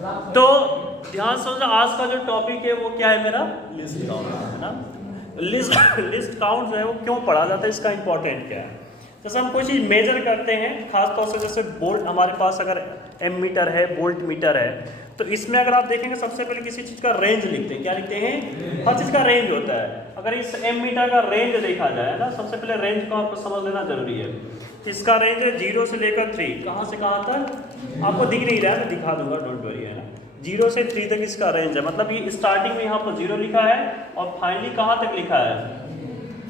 तो ध्यान से समझना, आज का जो टॉपिक है वो क्या है मेरा, लिस्ट काउंट है ना। लिस्ट काउंट जो है वो क्यों पढ़ा जाता है, इसका इंपॉर्टेंट क्या है। जैसे हम कोई चीज़ मेजर करते हैं, खासतौर से जैसे बोल्ट, हमारे पास अगर एम मीटर है, बोल्ट मीटर है, तो इसमें अगर आप देखेंगे सबसे पहले किसी चीज़ का रेंज लिखते हैं। क्या लिखते हैं? हर चीज़ का रेंज होता है। अगर इस एम मीटर का रेंज देखा जाए ना, सबसे पहले रेंज को आपको समझ लेना जरूरी है। इसका रेंज है 0 से लेकर 3, कहाँ से कहाँ तक आपको दिख नहीं रहा है, मैं दिखा दूंगा, डोंट वरी, है ना। 0 से 3 तक इसका रेंज है, मतलब ये स्टार्टिंग में यहाँ पर 0 लिखा है और फाइनली कहाँ तक लिखा है,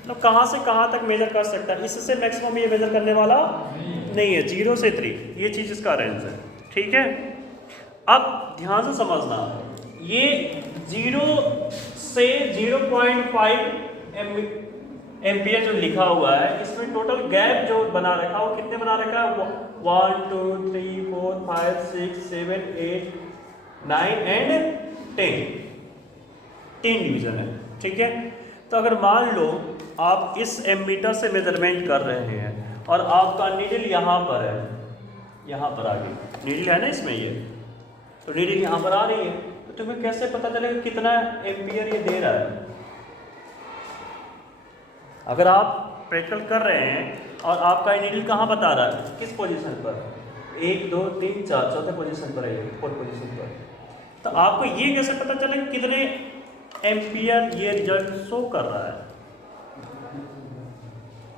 तो कहाँ से कहाँ तक मेजर कर सकता है। इससे मैक्सिमम ये मेजर करने वाला नहीं है। 0 से 3 ये चीज़ इसका रेंज है, ठीक है। अब ध्यान से समझना, ये 0 से 0.5 एम्पियर जो लिखा हुआ है, इसमें टोटल गैप जो बना रखा है वो कितने बना रखा है, 1 2 3 4 5 6 7 8 9 एंड 10 डिवीजन है, ठीक है। तो अगर मान लो आप इस एमीटर से मेजरमेंट कर रहे हैं और आपका नीडल यहाँ पर है, यहाँ पर आ गई नीडल है ना इसमें, ये तो नीडल यहाँ पर आ रही है, तो तुम्हें कैसे पता चलेगा कितना एम्पियर ये दे रहा है। अगर आप प्रैक्टिकल कर रहे हैं और आपका नीडल कहाँ बता रहा है, किस पोजीशन पर, 1 2 3 4 चौथे पोजीशन पर है, 4th पोजीशन पर, तो आपको ये कैसे पता चलेगा कितने एम्पियर ये रिजल्ट शो कर रहा है,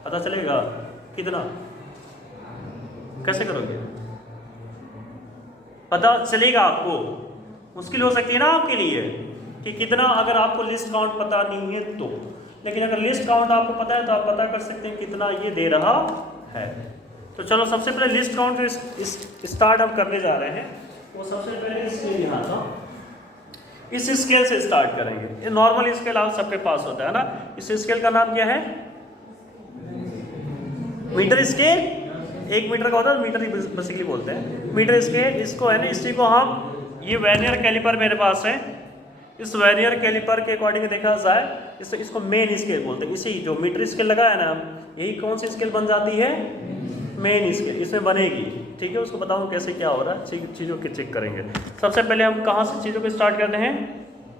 पता चलेगा कितना, कैसे करोगे, पता चलेगा आपको, मुश्किल हो सकती है ना आपके लिए कि कितना, अगर आपको लिस्ट काउंट पता नहीं है तो। लेकिन अगर लिस्ट काउंट आपको पता है तो आप पता कर सकते हैं कितना ये दे रहा है। तो चलो सबसे पहले लिस्ट काउंट जो स्टार्ट हम करने जा रहे हैं, वो सबसे पहले स्केल यहाँ था, इस स्केल से स्टार्ट करेंगे। ये नॉर्मल स्केल आप सबके पास होता है ना। इस स्केल का नाम क्या है, मीटर स्केल। 1 मीटर का होता है, मीटर ही बेसिकली बोलते हैं, मीटर स्केल इसको है ना। इसी को हम, ये वर्नियर कैलिपर मेरे पास है, इस वर्नियर कैलिपर के अकॉर्डिंग देखा जाए इसको मेन स्केल बोलते हैं। इसी जो मीटर स्केल लगा है ना, यही कौन सी स्केल बन जाती है, मेन स्केल, इसमें बनेगी, ठीक है। उसको बताऊँ कैसे क्या हो रहा है, चीज़ों के चेक करेंगे। सबसे पहले हम कहाँ से चीज़ों को स्टार्ट करते हैं,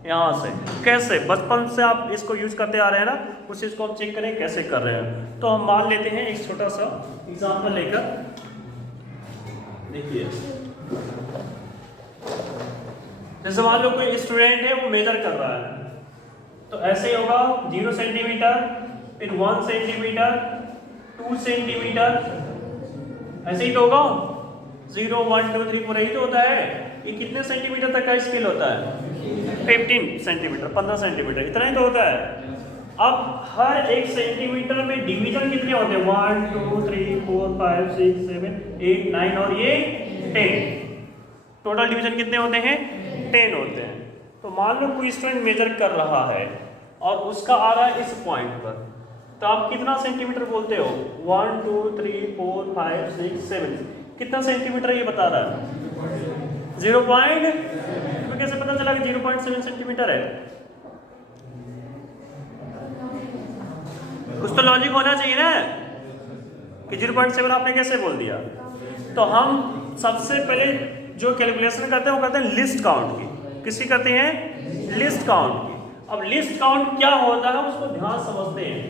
यहाँ से। कैसे, बचपन से आप इसको यूज करते आ रहे हैं ना, उस चीज़ को हम चेक करें कैसे कर रहे हैं। तो हम मान लेते हैं एक छोटा सा एग्जाम्पल लेकर, देखिए जैसे मान लो कोई स्टूडेंट है वो मेजर कर रहा है, तो ऐसे ही होगा 0 सेंटीमीटर, फिर 1 सेंटीमीटर, 2 सेंटीमीटर, ऐसे ही तो होगा 0 1 2 3 4, यही तो होता है। ये कितने सेंटीमीटर तक का स्केल होता है, 15 सेंटीमीटर, 15 सेंटीमीटर, इतना ही तो होता है। अब हर एक सेंटीमीटर में डिवीजन कितने होते हैं, 1 2 3 4 5 6 7 8 9 और ये 10, टोटल डिवीजन कितने होते हैं, 10 होते हैं। तो मान लो कोई स्टूडेंट मेजर कर रहा है और उसका आ रहा है इस पॉइंट पर, तो आप कितना सेंटीमीटर बोलते हो, 1 2 3 4 5 6 7, कितना सेंटीमीटर ये बता रहा है, 0 पॉइंट, तो कैसे पता चला कि 0.7 सेंटीमीटर है। कुछ तो लॉजिक होना चाहिए ना कि 0.7 आपने कैसे बोल दिया। तो हम सबसे पहले जो कैलकुलेशन करते हैं वो करते हैं लिस्ट काउंट की। किसकी करते हैं, लिस्ट काउंट की। अब लिस्ट काउंट क्या होता है उसको ध्यान समझते हैं।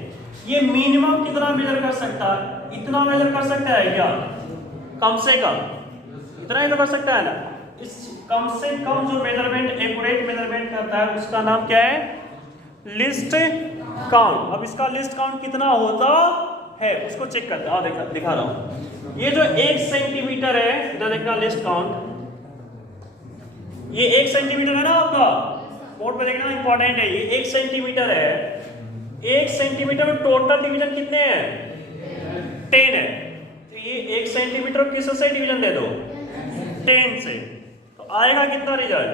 ये मिनिमम कितना मेजर कर सकता है, इतना मेजर कर सकता है क्या, कम से कम इतना ही तो कर सकता है ना। इस कम से कम जो मेजरमेंट, एक्यूरेट मेजरमेंट करता है उसका नाम क्या है, लिस्ट काउंट। अब इसका लिस्ट काउंट कितना होता है उसको चेक करते हैं, दिखा रहा हूं। ये जो 1 सेंटीमीटर है, इधर देखना लिस्ट काउंट, ये 1 सेंटीमीटर है ना, आपका बोर्ड पे देखना इंपॉर्टेंट है। ये 1 सेंटीमीटर है, 1 सेंटीमीटर में टोटल डिवीजन कितने हैं, 10 है। तो ये 1 सेंटीमीटर किस से डिवीजन दे दो, 10 से, तो आएगा कितना रिजल्ट,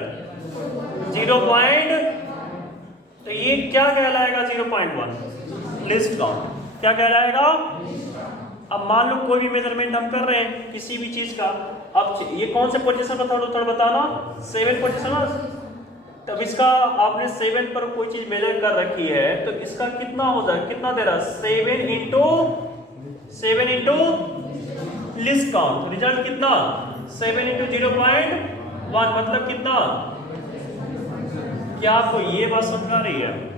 0 पॉइंट। तो ये क्या कहलाएगा, 0.1 लिस्ट काउंट, क्या कहलाएगा। अब मान लो कोई भी मेजरमेंट हम कर रहे हैं किसी भी चीज का, अब ये कौन से पोजीशन पर था थोड़ा बताना, 7 पोजीशन। तब इसका आपने 7 पर कोई चीज मेजर कर रखी है, तो इसका कितना हो जाए, कितना दे रहा, 7 इंटू लिस्ट काउंट, रिजल्ट कितना, 7 इंटू 0.1, 1 मतलब कितना? क्या आपको ये बात समझ में आ रही है?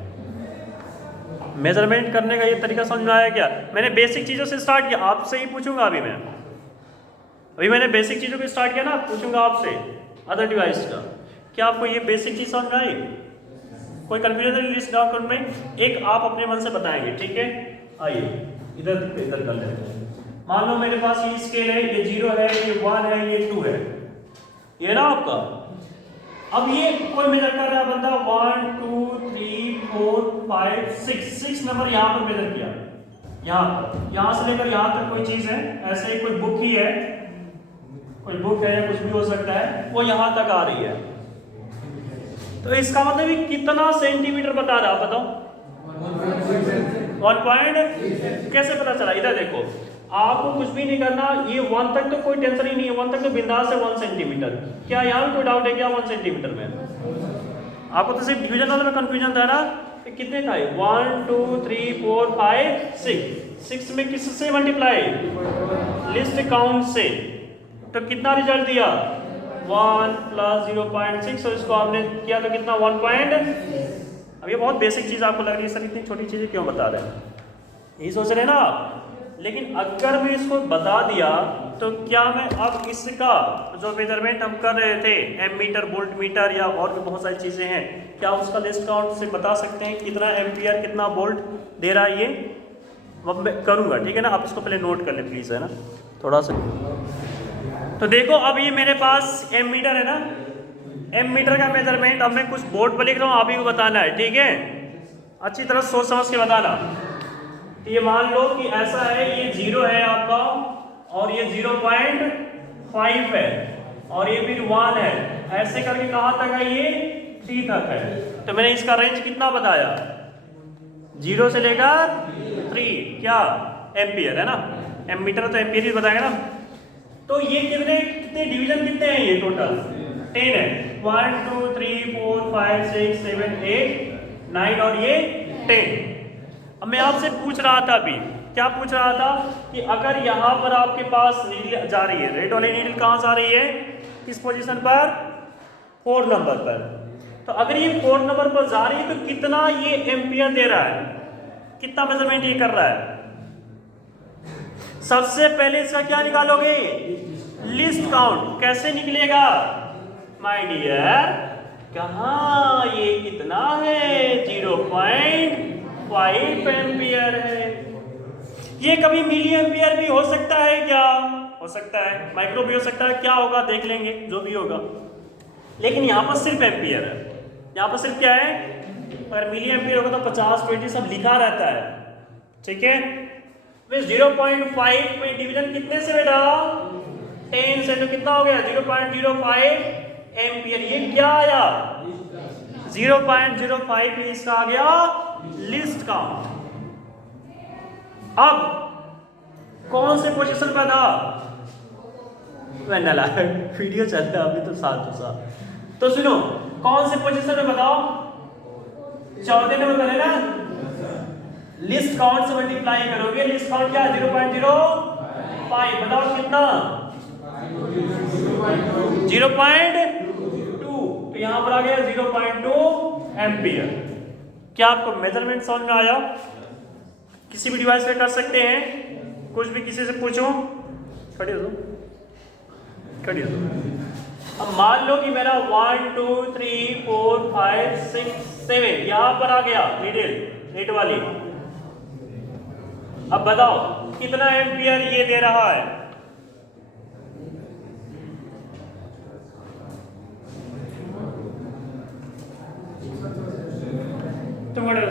मेजरमेंट करने का ये तरीका समझ में आया क्या? मैंने बेसिक चीज़ों से स्टार्ट किया, आपसे ही पूछूंगा अभी मैंने बेसिक चीज़ों को स्टार्ट किया ना, पूछूंगा आपसे अदर डिवाइस का। क्या आपको ये बेसिक चीज़ समझ में आई? कोई कंफ्यूजन लिस्ट डाउन करने में एक आप अपने मन से बताएंगे, ठीक है? आइए इधर कर लेते हैं। मान लो मेरे पास ये स्केल है, ये 0 है, ये 1 है, ये 2 है, ये ना आपका। अब ये कोई मेजर कर रहा है बंदा 1 2 3 4 5 6 नंबर यहाँ पर मेजर किया, यहाँ से लेकर यहाँ तक कोई चीज है, ऐसे ही कोई बुक ही है, कोई बुक है या कुछ भी हो सकता है, वो यहाँ तक आ रही है। तो इसका मतलब ये कितना सेंटीमीटर बता रहा है बताओ? 1 पॉइंट। कैसे पता चला? इधर देखो, आपको कुछ भी नहीं करना, ये 1 तक तो कोई टेंशन ही नहीं है, 1 तक तो बिंदास है 1 सेंटीमीटर। क्या यहाँ भी कोई डाउट है क्या 1 सेंटीमीटर में? आपको तो सिर्फ डिवीजन वाले में कंफ्यूजन था ना, कि कितने का है? 1 2 3 4 5 6 में किससे मल्टीप्लाई? लिस्ट काउंट से। तो कितना रिजल्ट दिया? 1 + 0.6, और इसको आपने किया तो कितना? 1 पॉइंट। अब ये बहुत बेसिक चीज आपको लग रही है सर, इतनी छोटी चीजें क्यों बता रहे हैं, यही सोच रहे हैं ना आप। लेकिन अगर मैं इसको बता दिया तो क्या मैं अब इसका जो मेजरमेंट हम कर रहे थे, एमीटर, वोल्ट मीटर या और भी बहुत सारी चीजें हैं, क्या उसका लिस्ट काउंट से बता सकते हैं कितना एम्पियर कितना वोल्ट दे रहा है? ये अब मैं करूंगा, ठीक है ना? आप इसको पहले नोट कर ले प्लीज, है ना, थोड़ा सा। तो देखो अब ये मेरे पास एमीटर है ना, एमीटर का मेजरमेंट अब मैं कुछ बोर्ड पर लिख रहा हूँ, आप ही को बताना है, ठीक है? अच्छी तरह सोच समझ के बताना। तो ये मान लो कि ऐसा है, ये 0 है आपका, और ये 0.5 है, और ये फिर 1 है, ऐसे करके कहाँ तक है? ये 3 तक है। तो मैंने इसका रेंज कितना बताया? 0 से लेकर 3, क्या एम्पियर है ना? एमीटर तो एम्पियर ही बताएगा ना। तो ये कितने डिवीजन कितने हैं? ये टोटल 10 है। 1 2 3 4 5 6 7 8 9 और ये 10। अब मैं आपसे पूछ रहा था अभी, क्या पूछ रहा था कि अगर यहाँ पर आपके पास नीडल जा रही है, रेड वाली नीडल कहाँ जा रही है? किस पोजीशन पर? 4 नंबर पर। तो अगर ये 4 नंबर पर जा रही है तो कितना ये एम्पियर दे रहा है? कितना मेजरमेंट ये कर रहा है? सबसे पहले इसका क्या निकालोगे? List count. कैसे निकलेगा माय डियर? कहाँ ये कितना है? 0.5 एम्पियर है। ये कभी मिली एम्पियर भी हो सकता है क्या? हो सकता है, माइक्रो भी हो सकता है, क्या होगा देख लेंगे, जो भी होगा। लेकिन यहाँ पर सिर्फ एम्पियर है, यहाँ पर सिर्फ क्या है? अगर मिली एम्पियर होगा तो 50 20 सब लिखा रहता है, ठीक है? 0.5 में डिवीजन कितने से बेटा? 10 से, तो कितना हो गया? 0.05 एम्पियर। ये क्या आया? 0.05 में इसका आ गया लिस्ट काउंट। अब कौन से पोजीशन पर था? मैंने वीडियो चल रहा है अभी तो साथ। तो सुनो, कौन से पोजीशन में बताओ? 14 नंबर पर है ना? लिस्ट काउंट से मल्टीप्लाई करोगे, लिस्ट काउंट क्या है? 0.05। बताओ कितना? 0.2। तो यहां पर आ गया 0.2 एम्पियर। क्या आपको मेजरमेंट समझ में आया? किसी भी डिवाइस पे कर सकते हैं, कुछ भी किसी से पूछो। खड़ी हो दो। अब मान लो कि मेरा 1 2 3 4 5 6 7 यहां पर आ गया, मिडिल रेड वाली। अब बताओ कितना एम्पियर ये दे रहा है? तुम खड़े हो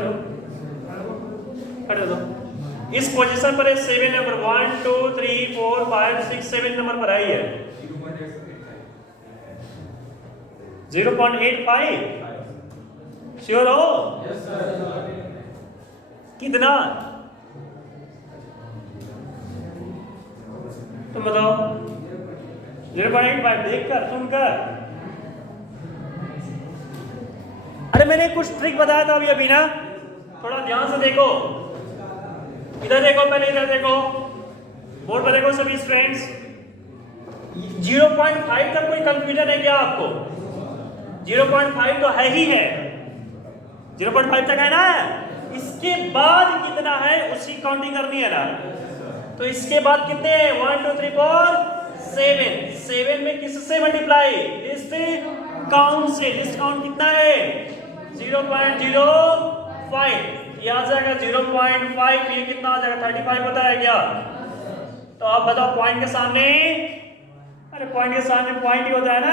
दो। इस पोजीशन पर 7 नंबर, 1 2 3 4 5 6 7 नंबर पर आई है। 0.85 श्योर हो? कितना? तुम बताओ। 0.85 देखकर सुनकर। अरे मैंने कुछ ट्रिक बताया था अभी ना, थोड़ा ध्यान से देखो। इधर देखो, पहले इधर देखो, बोर्ड पर देखो सभी स्टूडेंट्स। 0.5 तक कोई कंफ्यूजन है क्या आपको? 0.5 तो है ही है, 0.5 तक है ना। इसके बाद कितना है उसकी काउंटिंग करनी है ना। तो इसके बाद कितने हैं? 1 2 3 4 7। 7 में किससे मल्टीप्लाई? लिस्ट काउंट से। लिस्ट काउंट कितना है? 0.05। ये आ जाएगा 0.5। ये कितना आ जाएगा? 35 होता है क्या? तो आप बताओ पॉइंट के सामने, अरे पॉइंट के सामने पॉइंट ही होता है ना,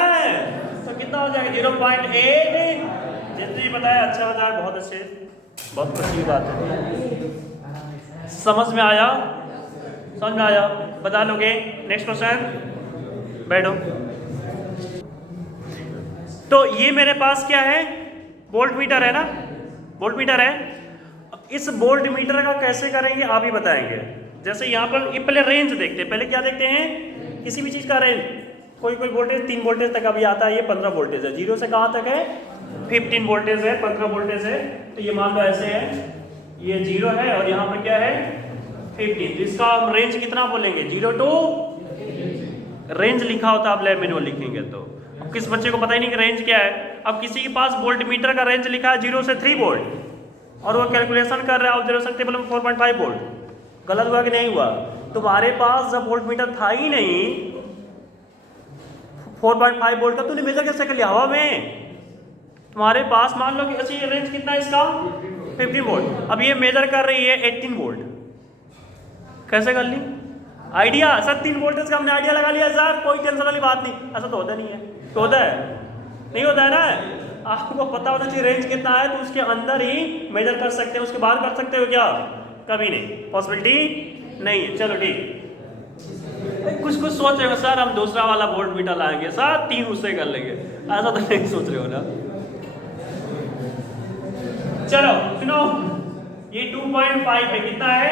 तो कितना हो जाएगा? 0.8। जितनी बताया अच्छा बताया, बहुत अच्छे, बहुत अच्छी बात है। समझ में आया? समझ में आया? बता लोगे? नेक्स्ट क्वेश्चन, बैठो। तो ये मेरे पास क्या है? वोल्ट मीटर है ना, वोल्ट मीटर है। अब इस वोल्ट मीटर का कैसे करेंगे आप ही बताएंगे। जैसे यहाँ पर ये पहले रेंज देखते हैं। पहले क्या देखते हैं? किसी भी चीज़ का रेंज। कोई कोई वोल्टेज 3 वोल्टेज तक अभी आता है, ये 15 वोल्टेज है। 0 से कहाँ तक है? 15 वोल्टेज है, 15 वोल्टेज है। तो ये मान लो ऐसे है, ये 0 है और यहाँ पर क्या है? 15। तो इसका हम रेंज कितना बोलेंगे? 0 टू, रेंज लिखा होता आप लैब मैनुअल लिखेंगे तो। अब किस बच्चे को पता ही नहीं कि रेंज क्या है। अब किसी के पास वोल्ट मीटर का रेंज लिखा है 0 से 3 वोल्ट और वो कैलकुलेशन कर रहा है ऑब्जर्वेशन टेबल में 4.5 वोल्ट। गलत हुआ कि नहीं हुआ? तुम्हारे पास जब वोल्ट मीटर था ही नहीं, 4.5 वोल्ट का, तूने मेजर कैसे कर लिया हवा में? तुम्हारे पास मान लो कि अच्छी रेंज कितना है इसका? 15 वोल्ट। अब ये मेजर कर रही है 18 वोल्ट। कैसे कर ली? आइडिया सर, 3 वोल्टेज का हमने आइडिया लगा लिया सर, कोई टेंशन वाली बात नहीं। ऐसा तो होता नहीं है। तो होता है? नहीं होता है ना। आपको पता होना चाहिए रेंज कितना है, तो उसके अंदर ही मेजर कर सकते हैं। उसके बाद कर सकते हो क्या? कभी नहीं, पॉसिबिलिटी नहीं है। चलो ठीक। कुछ कुछ सोच रहे हो सर हम दूसरा वाला वोल्ट मीटर लाएंगे सर, 3 उससे कर लेंगे, ऐसा तो नहीं सोच रहे हो ना। चलो सुनो, ये 2.5 है, कितना है?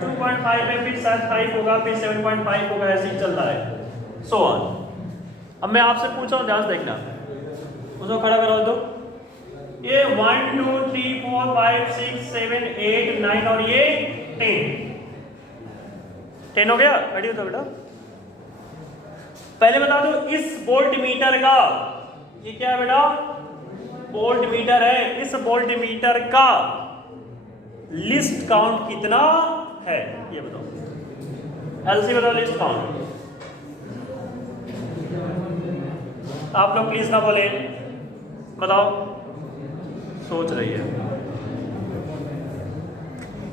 2.5 है, फिर 5 होगा, फिर 7.5 होगा, ऐसे ही चल रहा है, सो ऑन। अब मैं आपसे पूछ रहा हूँ, ध्यान से देखना। उसको खड़ा कराओ तो। ये 1 2 3 4 5 6 7 8 9 और ये 10 हो गया। खड़ी हो तो बेटा। पहले बता दो इस वोल्ट मीटर का, ये क्या है बेटा? वोल्ट मीटर है। इस वोल्ट मीटर का लिस्ट काउंट कितना है ये बताओ। एलसी बताओ, लिस्ट काउंट। आप लोग प्लीज ना बोले, बताओ। सोच रही है,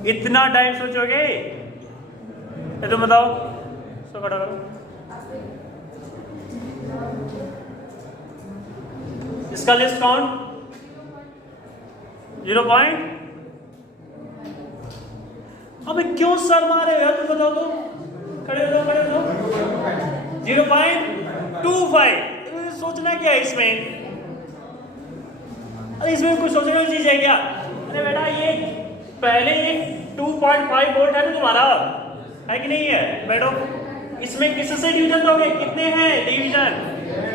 इतना टाइम सोचोगे? ये तो बताओ, सो खड़ा करो। इसका लिस्ट काउंट 0 पॉइंट। अबे क्यों सर मारे यार, तुम बताओ तो। खड़े हो जाओ, खड़े हो जाओ। 0.25। सोचना क्या है इसमें? अरे इसमें कुछ सोचने वाली चीज है क्या? अरे बेटा ये पहले 2.5 वोल्ट है ना तुम्हारा, है कि नहीं है? बैठो। इसमें किससे डिवीजन दोगे? कितने हैं डिवीजन?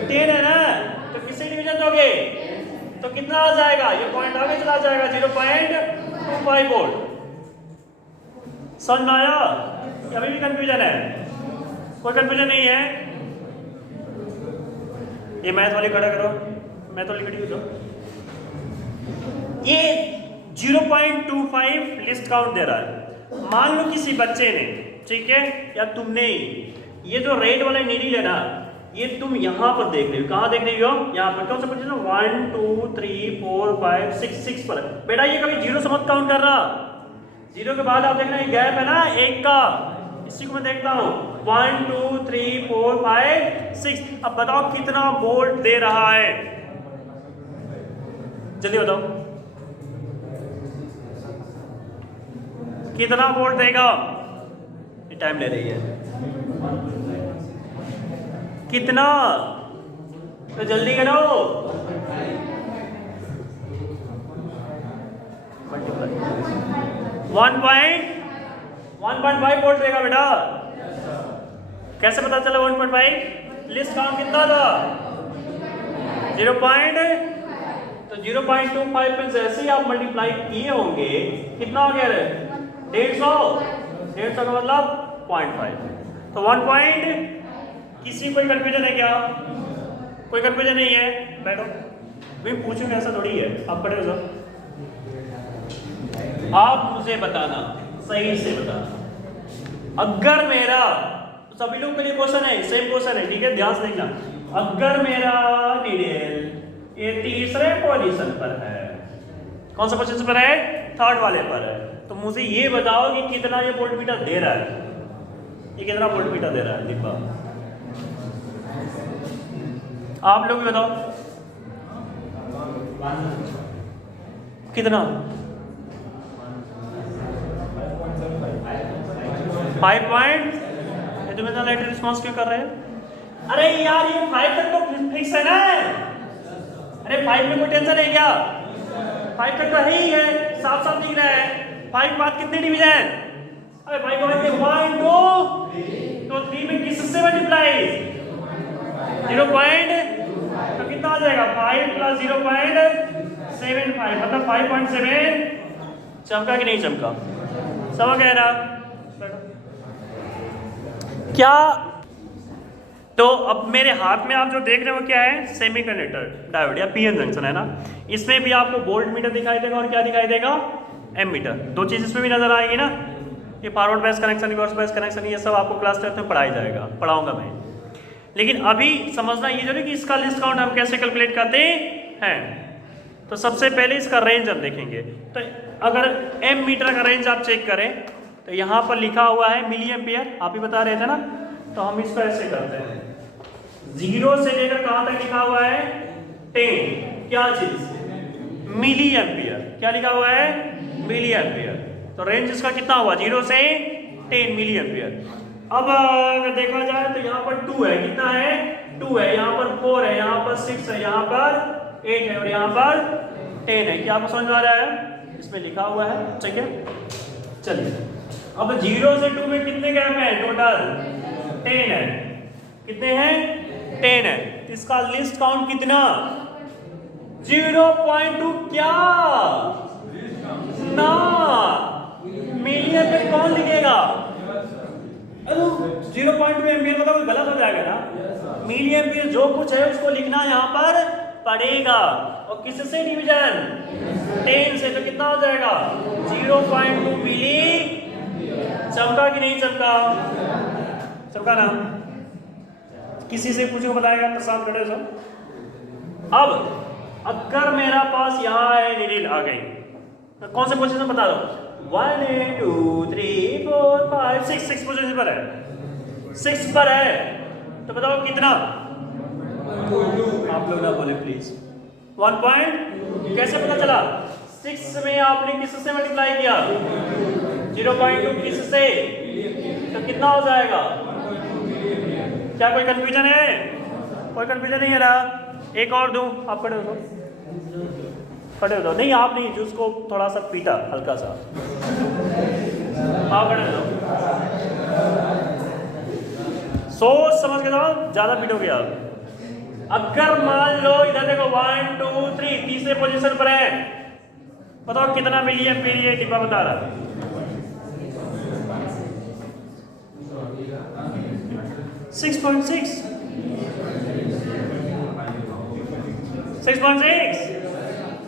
10 है ना, तो किससे डिवीजन दोगे? तो कितना आ जाएगा? ये पॉइंट आगे चला जाएगा, 0.25 वोल्ट। समझ में आया? अभी भी कंफ्यूजन है? कोई कंफ्यूजन नहीं है? ये मैथ वाली खड़ा करो, मैथ वाली खड़ी हो। ये 0.25 लिस्ट काउंट दे रहा है। मान लो किसी बच्चे ने, ठीक है, या तुमने, ये जो रेड वाला नीडल है ना, ये तुम यहां पर देख रहे हो। कहां देख रही हो? यहां पर। कौन सा पूछे ना? 1 2 3 4 5 6 पर। बेटा ये कभी 0 से मत काउंट कर रहा। 0 के बाद आप देखना ये गैप है ना 1 का, इसी को मैं देखता हूं। 1 2 3 4 5 6। अब बताओ कितना वोल्ट दे रहा है? जल्दी बताओ, कितना वोल्ट देगा? ये टाइम ले रही है। कितना? तो जल्दी करो। 1.5 वोल्ट देगा बेटा। कैसे पता चला 1.5? लिस्ट काउंट कितना था? 0. तो 0.25 पे जैसे ही आप मल्टीप्लाई किए होंगे, कितना हो गया? 150। 150 का मतलब 0.5। तो 1. किसी कोई कंफ्यूजन है क्या? कोई कंफ्यूजन नहीं है? बैठो, मैं पूछूंगा ऐसा थोड़ी है। आप खड़े हो जाओ, आप मुझे बताना, सही से बताना। अगर मेरा, सभी लोग के लिए क्वेश्चन है, सेम क्वेश्चन है, ठीक है, ध्यान से देखना। अगर मेरा नीडल ये तीसरे पोजीशन पर है, कौन सा पोजीशन पर है? थर्ड वाले पर है, तो मुझे ये बताओ कि कितना ये वोल्टमीटर दे रहा है। ये कितना वोल्टमीटर दे रहा है दीपा? आप लोग भी बताओ कितना? 5 पॉइंट। तुम्हें इतना लेट रिस्पॉन्स क्यों कर रहे हैं? अरे यार ये 5 तक तो फिक्स है ना। अरे 5 में कोई टेंशन है क्या? 5 तक तो है ही है, साफ साफ दिख रहा है। 5 बाद कितने डिवीजन? अरे भाई को 1 2 तो 3 में किससे मल्टीप्लाई? 0. तो कितना आ जाएगा? 5 + 0.75, मतलब 5.7। चमका कि नहीं चमका? समझ गए ना? क्या? तो अब मेरे हाथ में आप जो देख रहे हो क्या है? सेमीकंडक्टर डायोड या पीएन जंक्शन है ना। इसमें भी आपको वोल्ट मीटर दिखाई देगा और क्या दिखाई देगा? एमीटर। दो चीज इसमें भी नजर आएगी ना। ये forward base connection, reverse base connection, ये सब आपको क्लास 10 में पढ़ाया जाएगा, पढ़ाऊंगा मैं। लेकिन अभी समझना ये जरूरी कि इसका लिस्ट काउंट हम कैसे कैलकुलेट करते हैं। तो सबसे पहले इसका रेंज हम देखेंगे। तो अगर एम मीटर का रेंज आप चेक करें तो यहाँ पर लिखा हुआ है मिली एम्पियर, आप ही बता रहे थे ना। तो हम इसको ऐसे करते हैं, 0 से लेकर कहां तक लिखा हुआ है? 10। क्या चीज? Milliampere. क्या लिखा हुआ है? Milli ampere. तो रेंज इसका कितना हुआ? 0 से 10 मिली एम्पियर। अब अगर देखा जाए तो यहाँ पर 2 है, कितना है? 2 है, यहाँ पर 4 है, यहाँ पर 6 है, यहाँ पर 8 है और यहाँ पर 10 है। क्या आपको समझ में आ रहा है? इसमें लिखा हुआ है, ठीक है। चलिए अब 0 से 2 में कितने गैप है? टोटल 10 है। कितने हैं? 10 है। इसका लिस्ट काउंट कितना? 0.2। क्या ना मिली एम्पियर कौन लिखेगा? 0.2 एम्पियर मतलब गलत हो जाएगा ना। मिली एम्पियर जो कुछ है उसको लिखना यहाँ पर पड़ेगा। और किससे डिवीजन? 10 से। तो कितना हो जाएगा? 0.2 मिली। चमका कि नहीं चमका? चमका ना। किसी से पूछो बताएगा तो साथ खड़े सब। अब अगर मेरा पास यहाँ है नीडल आ गई, तो कौन से पोजीशन बता दो? 1 2 3 4 5 6 पोजीशन पर है। 6 पर है तो बताओ कितना? आप लोग ना बोले प्लीज। 1 पॉइंट। कैसे पता चला? 6 में आपने किससे मल्टीप्लाई किया? 0.2 किससे? तो कितना हो जाएगा? क्या कोई कंफ्यूजन है? कोई कंफ्यूजन नहीं है ना? एक और दूं? आप खड़े हो जाओ, खड़े हो जाओ। नहीं आप नहीं, जूस को थोड़ा सा पीटा हल्का सा। आप खड़े हो जाओ, सोच समझ के जाओ, ज्यादा पीटोगे आप। अगर मान लो इधर देखो 1 2 3 तीसरे पोजीशन पर है, बताओ कितना मिली एम्पियर ये डिब्बा बता रहा है? 6.6। 6.6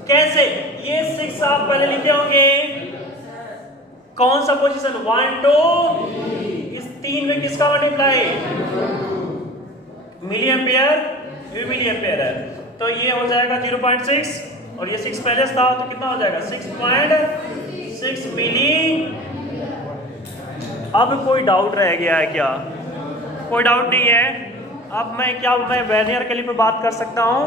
कैसे? ये 6 आप पहले लिखे होंगे, कौन सा पोजीशन? 1 2। इस 3 में किसका मल्टीप्लाई? Milli ampere. ये मिली एम्पियर है तो ये हो जाएगा 0.6 और ये 6 पहले था तो कितना हो जाएगा? 6.6 मिली। अब कोई डाउट रह गया है क्या? कोई डाउट नहीं है। अब मैं वर्नियर कैलिपर पे बात कर सकता हूँ?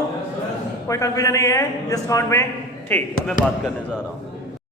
कोई कंफ्यूजन नहीं है डिस्काउंट में? ठीक, अब मैं बात करने जा रहा हूँ।